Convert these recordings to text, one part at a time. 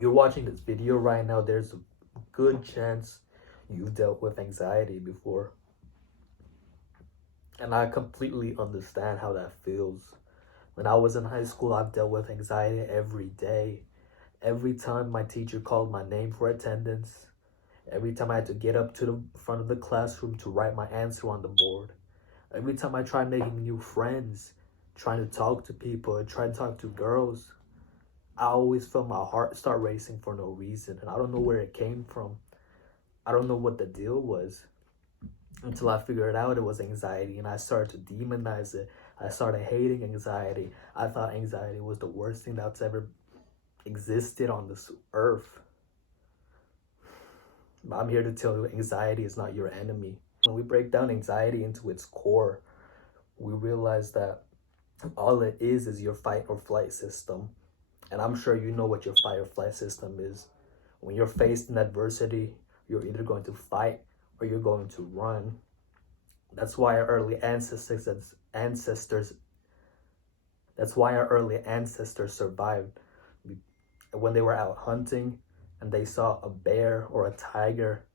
You're watching this video right now, there's a good chance you've dealt with anxiety before. And I completely understand how that feels. When I was in high school, I've dealt with anxiety every day. Every time my teacher called my name for attendance, every time I had to get up to the front of the classroom to write my answer on the board, every time I tried making new friends, trying to talk to people and try to talk to girls, I always felt my heart start racing for no reason. And I don't know where it came from. I don't know what the deal was until I figured out it was anxiety, and I started to demonize it. I started hating anxiety. I thought anxiety was the worst thing that's ever existed on this earth. I'm here to tell you anxiety is not your enemy. When we break down anxiety into its core, we realize that all it is your fight or flight system. And I'm sure you know what your fight or flight system is. When you're faced in adversity, you're either going to fight or you're going to run. That's why our early ancestors survived. When they were out hunting and they saw a bear or a tiger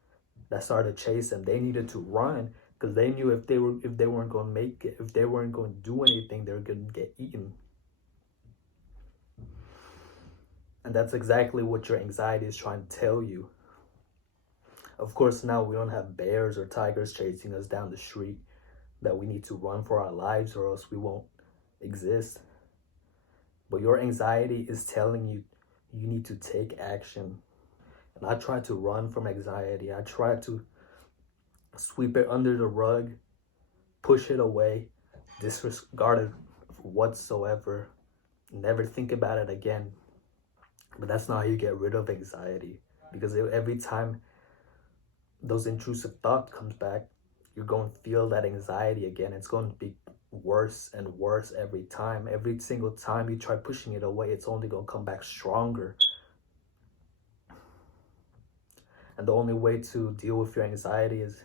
that started to chase them, they needed to run because they knew if they weren't going to make it, if they weren't going to do anything, they were going to get eaten. And that's exactly what your anxiety is trying to tell you. Of course, now we don't have bears or tigers chasing us down the street that we need to run for our lives or else we won't exist. But your anxiety is telling you you need to take action. And I try to run from anxiety. I try to sweep it under the rug, push it away, disregard it whatsoever, never think about it again. But that's not how you get rid of anxiety, because every time those intrusive thoughts comes back, you're going to feel that anxiety again. It's going to be worse and worse every time. Every single time you try pushing it away, it's only going to come back stronger. And the only way to deal with your anxiety is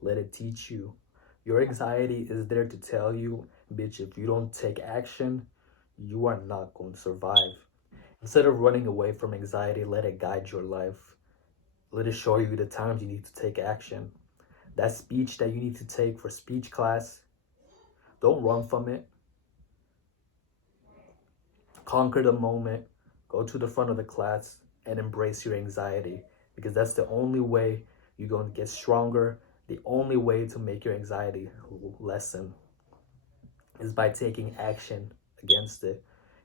let it teach you. Your anxiety is there to tell you, bitch, if you don't take action, you are not going to survive. Instead of running away from anxiety, let it guide your life. Let it show you the times you need to take action. That speech that you need to take for speech class, don't run from it. Conquer the moment. Go to the front of the class and embrace your anxiety, because that's the only way you're going to get stronger. The only way to make your anxiety lessen is by taking action against it.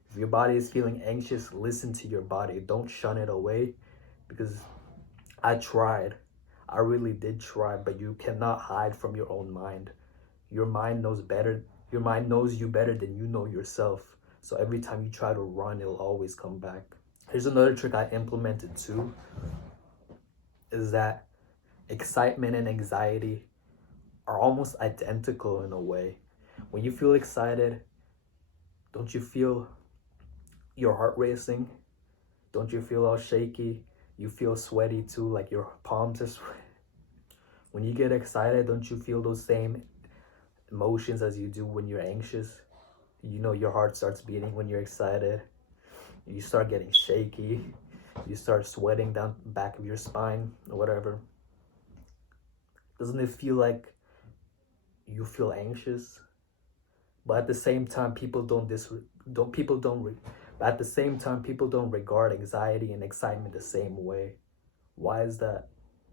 If your body is feeling anxious, listen to your body. Don't shun it away, because I tried. I really did try, but you cannot hide from your own mind. Your mind knows better. Your mind knows you better than you know yourself. So every time you try to run, it'll always come back. Here's another trick I implemented too, is that excitement and anxiety are almost identical in a way. When you feel excited, don't you feel your heart racing? Don't you feel all shaky? You feel sweaty too, like your palms are sweaty. When you get excited, don't you feel those same emotions as you do when you're anxious? You know, your heart starts beating when you're excited. You start getting shaky. You start sweating down the back of your spine or whatever. Doesn't it feel like you feel anxious? But at the same time, people don't regard anxiety and excitement the same way. Why is that?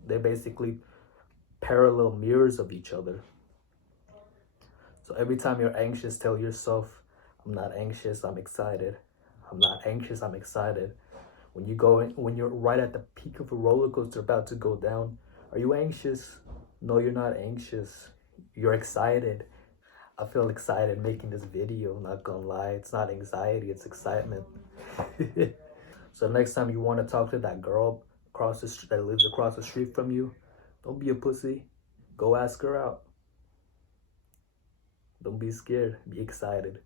They're basically parallel mirrors of each other. So every time you're anxious, tell yourself, I'm not anxious, I'm excited. I'm not anxious, I'm excited. When you're right at the peak of a roller coaster about to go down, are you anxious? No, you're not anxious. You're excited. I feel excited making this video, not gonna lie. It's not anxiety, it's excitement. So next time you want to talk to that girl that lives across the street from you, don't be a pussy. Go ask her out. Don't be scared. Be excited.